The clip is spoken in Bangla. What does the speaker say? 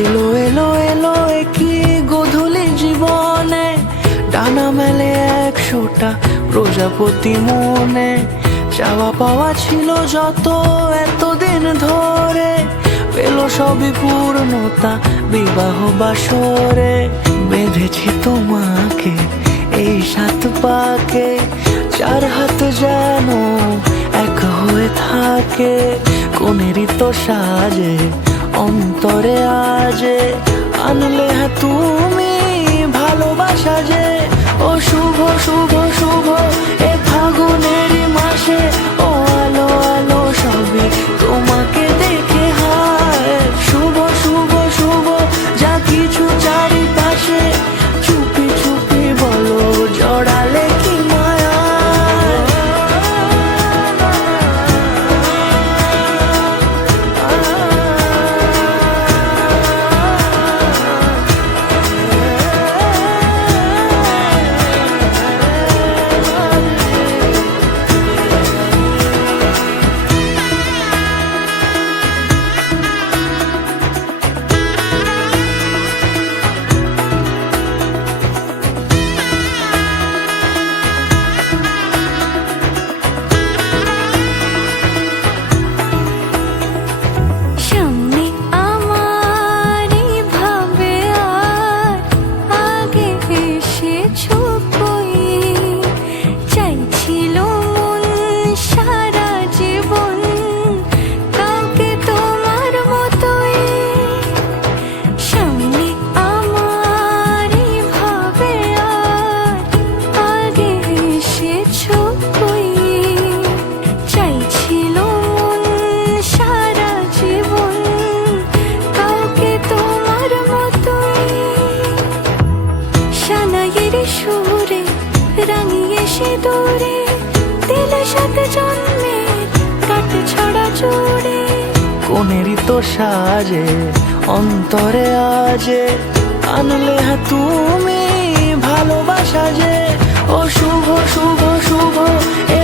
এলো এলো এলো কি গোধূলি জীবনে, ডানা মেলে 100টা প্রজাপতি মনে। চাওয়া পাওয়া ছিল যত এতদিন ধরে, পেল সবই পূর্ণতা বিবাহ বাসরে। বেঁধেছি তোমাকে এই 7 পাকে, 4 হাত যেন এক হয়ে থাকে। কোনেরই তো সাজে অন্তরে আজে, আনলে হ্যাঁ তুমি ভালোবাসা যে। ও শুভ শুভ শুভ এ ফাগুনেরই মাসে, ও আলো আলো সবে তোমাকে দেখে হায়। শুভ শুভ শুভ যা কিছু চারিপাশে, চুপি চুপি বলো জড়ালে কি মায়া। সুরে রাঙিয়ে সে দূরে, দিলে 7 জন্মের কাট ছড়া জোড়ে। কোনেরই তো সাজে অন্তরে আজে, আনলে হ্যাঁ তুমি ভালোবাসা যে। ও শুভ শুভ শুভ এ